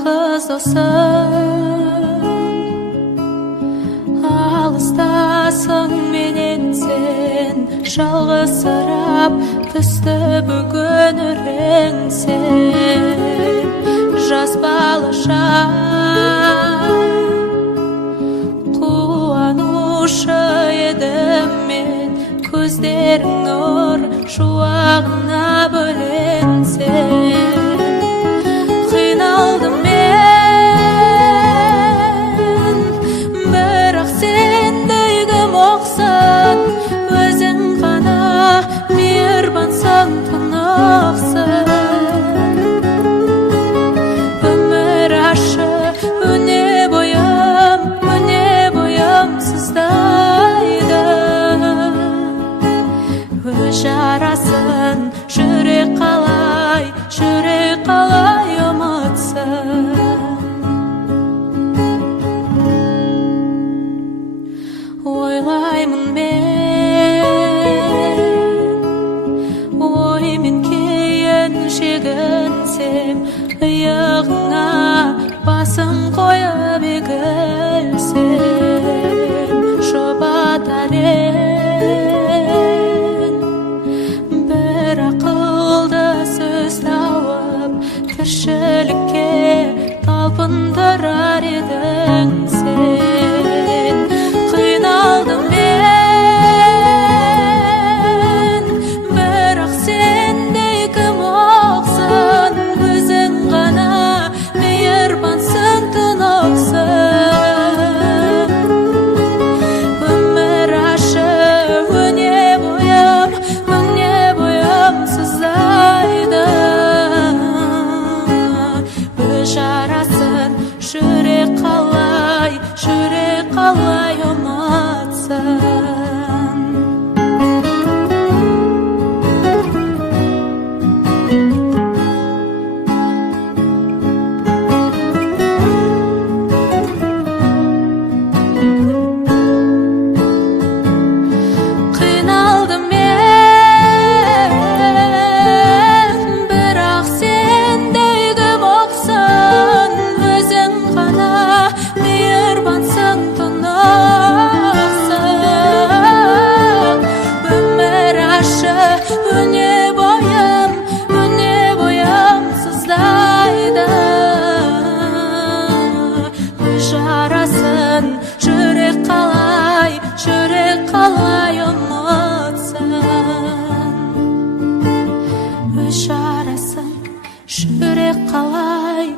жалғыз досым, алыстасың менен сен, жалғызсырап түсті бүгін іреңсең. Жас балаша қуанушы едім мен, көздерің нұр шуағына бөленсең. Қиналдым мен, бірақ сендей кім оқсын, өзің ғана мейірбансың, тұнықсың. Өмір ашы өне бойым сыздайды. Өз жарасын жүрек қалай ұмытсын. Ойлаймын мен, оймен кейін шегінсем, иығыңа басым қойып егілсем, жұбатар ең бір ақылды сөз тауып, тіршілікке талпындырар едің сен. Қиналдым мен, бірақ сендей кім оқсын, өзің ғана мейірбансың, тұнықсың. Өмір ашы өне бойым сыздайды. Өз жарасын жүрек қалай ұмытсын. Қиналдым мен, бірақ сендей кім оқсын, өзің ғана мейірбансың, тұнықсың. Өмір ашы өне бойым сыздайды. Өз жарасын жүрек қалай ұмытсын. Өз жарасын жүрек қалай